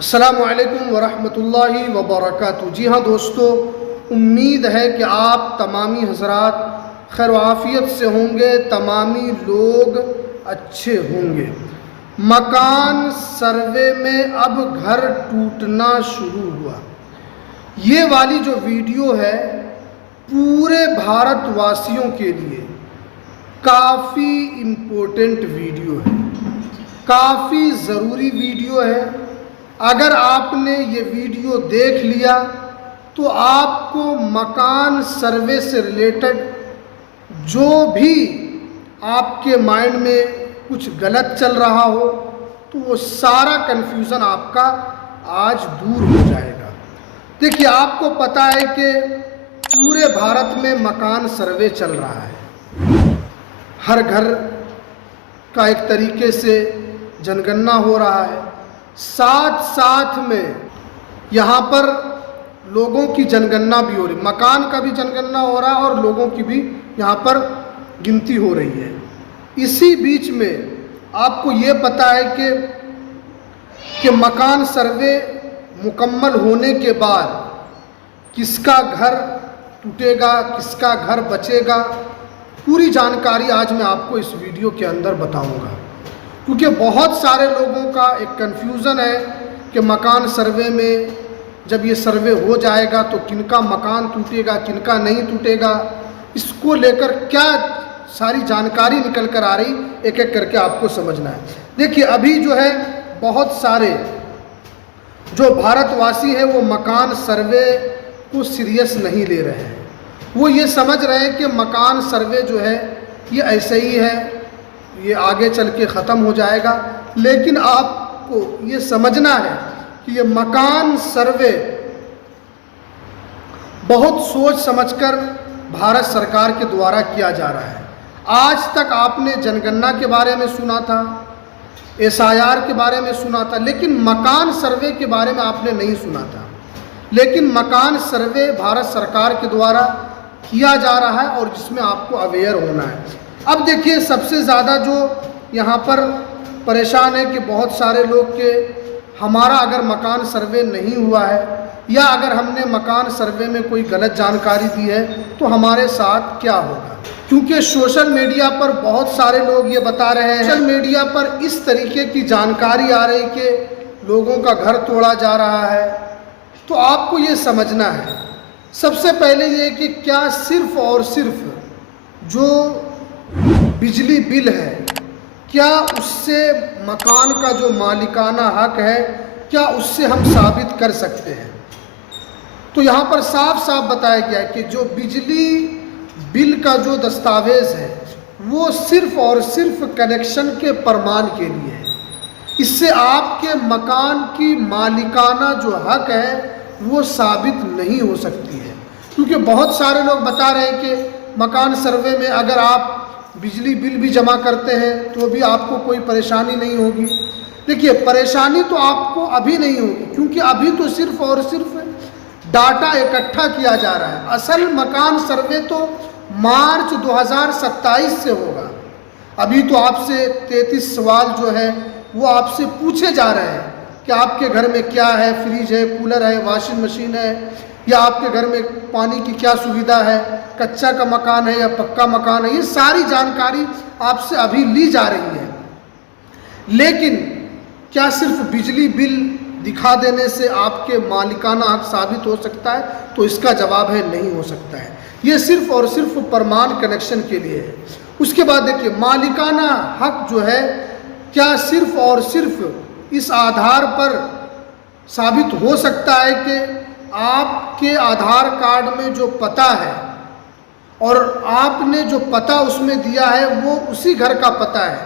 अस्सलामुअलैकुम वरहमतुल्लाहि वबरकातुहू। जी हाँ दोस्तों, उम्मीद है कि आप तमामी हज़रात खैर आफ़ियत से होंगे, तमामी लोग अच्छे होंगे। मकान सर्वे में अब घर टूटना शुरू हुआ। ये वाली जो वीडियो है पूरे भारतवासियों के लिए काफ़ी इम्पोर्टेंट वीडियो है, काफ़ी ज़रूरी वीडियो है। अगर आपने ये वीडियो देख लिया तो आपको मकान सर्वे से रिलेटेड जो भी आपके माइंड में कुछ गलत चल रहा हो तो वो सारा कन्फ्यूज़न आपका आज दूर हो जाएगा। देखिए, आपको पता है कि पूरे भारत में मकान सर्वे चल रहा है। हर घर का एक तरीके से जनगणना हो रहा है, साथ साथ में यहाँ पर लोगों की जनगणना भी हो रही, मकान का भी जनगणना हो रहा है और लोगों की भी यहाँ पर गिनती हो रही है। इसी बीच में आपको ये पता है कि मकान सर्वे मुकम्मल होने के बाद किसका घर टूटेगा, किसका घर बचेगा, पूरी जानकारी आज मैं आपको इस वीडियो के अंदर बताऊंगा। क्योंकि बहुत सारे लोगों का एक कन्फ्यूज़न है कि मकान सर्वे में जब ये सर्वे हो जाएगा तो किनका मकान टूटेगा, किनका नहीं टूटेगा, इसको लेकर क्या सारी जानकारी निकल कर आ रही, एक एक करके आपको समझना है। देखिए, अभी जो है बहुत सारे जो भारतवासी हैं वो मकान सर्वे को सीरियस नहीं ले रहे हैं। वो ये समझ रहे हैं कि मकान सर्वे जो है ये ऐसे ही है, ये आगे चल के ख़त्म हो जाएगा। लेकिन आपको ये समझना है कि ये मकान सर्वे बहुत सोच समझकर भारत सरकार के द्वारा किया जा रहा है। आज तक आपने जनगणना के बारे में सुना था, SIR के बारे में सुना था, लेकिन मकान सर्वे के बारे में आपने नहीं सुना था। लेकिन मकान सर्वे भारत सरकार के द्वारा किया जा रहा है और जिसमें आपको अवेयर होना है। अब देखिए, सबसे ज़्यादा जो यहाँ पर परेशान है कि बहुत सारे लोग के हमारा अगर मकान सर्वे नहीं हुआ है या अगर हमने मकान सर्वे में कोई गलत जानकारी दी है तो हमारे साथ क्या होगा। क्योंकि सोशल मीडिया पर बहुत सारे लोग ये बता रहे हैं, सोशल मीडिया पर इस तरीके की जानकारी आ रही कि लोगों का घर तोड़ा जा रहा है। तो आपको ये समझना है सबसे पहले ये कि क्या सिर्फ और सिर्फ जो बिजली बिल है, क्या उससे मकान का जो मालिकाना हक है, क्या उससे हम साबित कर सकते हैं। तो यहाँ पर साफ साफ बताया गया है कि जो बिजली बिल का जो दस्तावेज़ है वो सिर्फ और सिर्फ कनेक्शन के प्रमाण के लिए है। इससे आपके मकान की मालिकाना जो हक है वो साबित नहीं हो सकती है। क्योंकि बहुत सारे लोग बता रहे हैं कि मकान सर्वे में अगर आप बिजली बिल भी जमा करते हैं तो भी आपको कोई परेशानी नहीं होगी। देखिए, परेशानी तो आपको अभी नहीं होगी क्योंकि अभी तो सिर्फ और सिर्फ डाटा इकट्ठा किया जा रहा है। असल मकान सर्वे तो मार्च 2027 से होगा। अभी तो आपसे 33 सवाल जो है वो आपसे पूछे जा रहे हैं कि आपके घर में क्या है, फ्रिज है, कूलर है, वॉशिंग मशीन है, या आपके घर में पानी की क्या सुविधा है, कच्चा का मकान है या पक्का मकान है। ये सारी जानकारी आपसे अभी ली जा रही है। लेकिन क्या सिर्फ बिजली बिल दिखा देने से आपके मालिकाना हक साबित हो सकता है? तो इसका जवाब है नहीं हो सकता है। ये सिर्फ और सिर्फ प्रमाण कनेक्शन के लिए है। उसके बाद देखिए, मालिकाना हक जो है क्या सिर्फ और सिर्फ इस आधार पर साबित हो सकता है कि आपके आधार कार्ड में जो पता है और आपने जो पता उसमें दिया है वो उसी घर का पता है,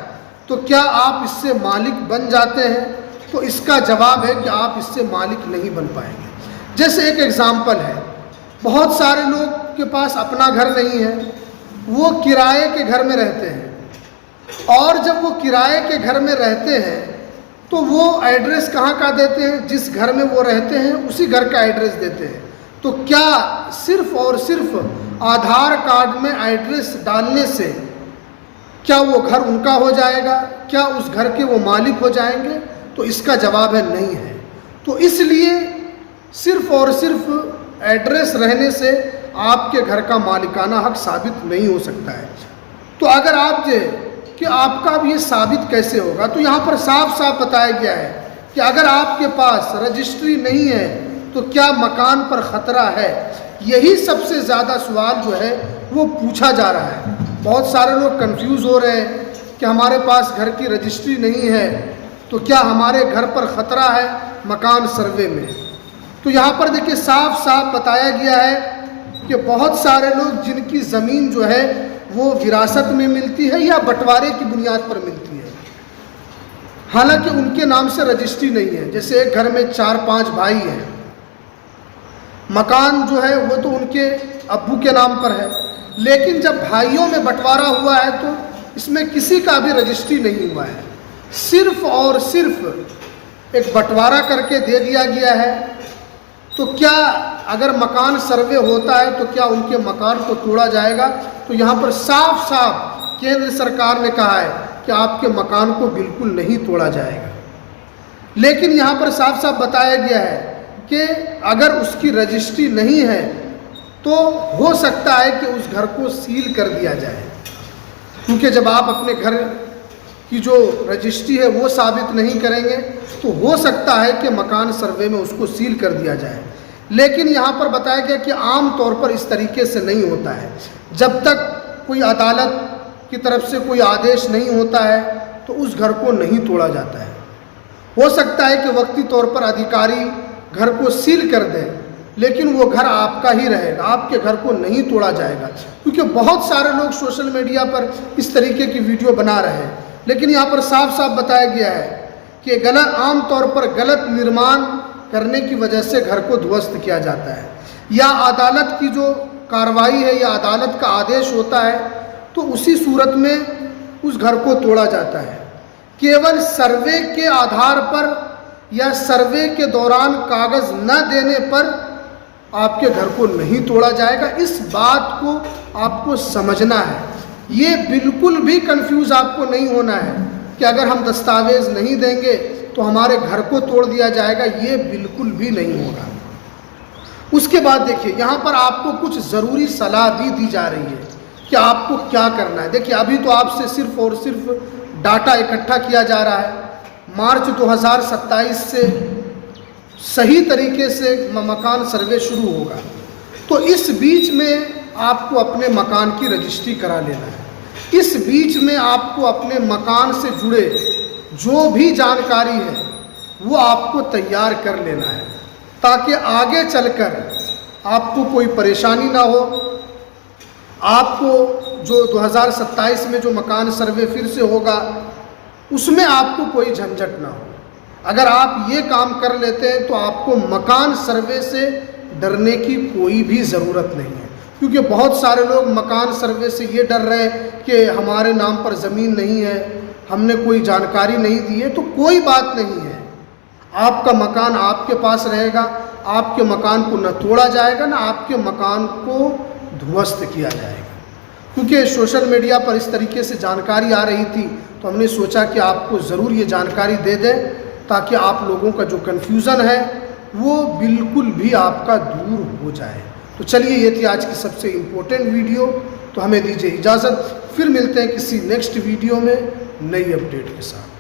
तो क्या आप इससे मालिक बन जाते हैं? तो इसका जवाब है कि आप इससे मालिक नहीं बन पाएंगे। जैसे एक एग्जाम्पल है, बहुत सारे लोग के पास अपना घर नहीं है, वो किराए के घर में रहते हैं और जब वो किराए के घर में रहते हैं तो वो एड्रेस कहाँ का देते हैं? जिस घर में वो रहते हैं उसी घर का एड्रेस देते हैं। तो क्या सिर्फ और सिर्फ आधार कार्ड में एड्रेस डालने से क्या वो घर उनका हो जाएगा? क्या उस घर के वो मालिक हो जाएंगे? तो इसका जवाब है नहीं है। तो इसलिए सिर्फ और सिर्फ एड्रेस रहने से आपके घर का मालिकाना हक साबित नहीं हो सकता है। तो अगर आप कि आपका अब ये साबित कैसे होगा, तो यहाँ पर साफ साफ बताया गया है कि अगर आपके पास रजिस्ट्री नहीं है तो क्या मकान पर ख़तरा है। यही सबसे ज़्यादा सवाल जो है वो पूछा जा रहा है। बहुत सारे लोग कंफ्यूज हो रहे हैं कि हमारे पास घर की रजिस्ट्री नहीं है तो क्या हमारे घर पर ख़तरा है मकान सर्वे में। तो यहाँ पर देखिए साफ साफ बताया गया है कि बहुत सारे लोग जिनकी ज़मीन जो है वो विरासत में मिलती है या बंटवारे की बुनियाद पर मिलती है, हालांकि उनके नाम से रजिस्ट्री नहीं है। जैसे एक घर में 4-5 भाई हैं, मकान जो है वो तो उनके अब्बू के नाम पर है, लेकिन जब भाइयों में बंटवारा हुआ है तो इसमें किसी का भी रजिस्ट्री नहीं हुआ है, सिर्फ और सिर्फ एक बंटवारा करके दे दिया गया है। तो क्या अगर मकान सर्वे होता है तो क्या उनके मकान को तोड़ा जाएगा। तो यहाँ पर साफ साफ केंद्र सरकार ने कहा है कि आपके मकान को बिल्कुल नहीं तोड़ा जाएगा। लेकिन यहाँ पर साफ साफ बताया गया है कि अगर उसकी रजिस्ट्री नहीं है तो हो सकता है कि उस घर को सील कर दिया जाए, क्योंकि जब आप अपने घर की जो रजिस्ट्री है वो साबित नहीं करेंगे तो हो सकता है कि मकान सर्वे में उसको सील कर दिया जाए। लेकिन यहाँ पर बताया गया कि आम तौर पर इस तरीके से नहीं होता है। जब तक कोई अदालत की तरफ से कोई आदेश नहीं होता है तो उस घर को नहीं तोड़ा जाता है। हो सकता है कि वक्ती तौर पर अधिकारी घर को सील कर दें, लेकिन वो घर आपका ही रहेगा, आपके घर को नहीं तोड़ा जाएगा। क्योंकि बहुत सारे लोग सोशल मीडिया पर इस तरीके की वीडियो बना रहे हैं, लेकिन यहाँ पर साफ साफ बताया गया है कि गलत आम तौर पर गलत निर्माण करने की वजह से घर को ध्वस्त किया जाता है, या अदालत की जो कार्रवाई है या अदालत का आदेश होता है तो उसी सूरत में उस घर को तोड़ा जाता है। केवल सर्वे के आधार पर या सर्वे के दौरान कागज़ न देने पर आपके घर को नहीं तोड़ा जाएगा। इस बात को आपको समझना है। ये बिल्कुल भी कंफ्यूज आपको नहीं होना है कि अगर हम दस्तावेज़ नहीं देंगे तो हमारे घर को तोड़ दिया जाएगा, ये बिल्कुल भी नहीं होगा। उसके बाद देखिए यहाँ पर आपको कुछ ज़रूरी सलाह भी दी जा रही है कि आपको क्या करना है। देखिए अभी तो आपसे सिर्फ और सिर्फ डाटा इकट्ठा किया जा रहा है। मार्च 2027 से सही तरीके से मकान सर्वे शुरू होगा, तो इस बीच में आपको अपने मकान की रजिस्ट्री करा लेना है। इस बीच में आपको अपने मकान से जुड़े जो भी जानकारी है वो आपको तैयार कर लेना है, ताकि आगे चलकर आपको कोई परेशानी ना हो। आपको जो 2027 में जो मकान सर्वे फिर से होगा उसमें आपको कोई झंझट ना हो। अगर आप ये काम कर लेते हैं तो आपको मकान सर्वे से डरने की कोई भी ज़रूरत नहीं है। क्योंकि बहुत सारे लोग मकान सर्वे से ये डर रहे हैं कि हमारे नाम पर ज़मीन नहीं है, हमने कोई जानकारी नहीं दी है। तो कोई बात नहीं है, आपका मकान आपके पास रहेगा, आपके मकान को न तोड़ा जाएगा ना आपके मकान को ध्वस्त किया जाएगा। क्योंकि सोशल मीडिया पर इस तरीके से जानकारी आ रही थी तो हमने सोचा कि आपको ज़रूर ये जानकारी दे दें, ताकि आप लोगों का जो कन्फ्यूज़न है वो बिल्कुल भी आपका दूर हो जाए। तो चलिए, ये थी आज की सबसे इम्पोर्टेंट वीडियो। तो हमें दीजिए इजाज़त, फिर मिलते हैं किसी नेक्स्ट वीडियो में नई अपडेट के साथ।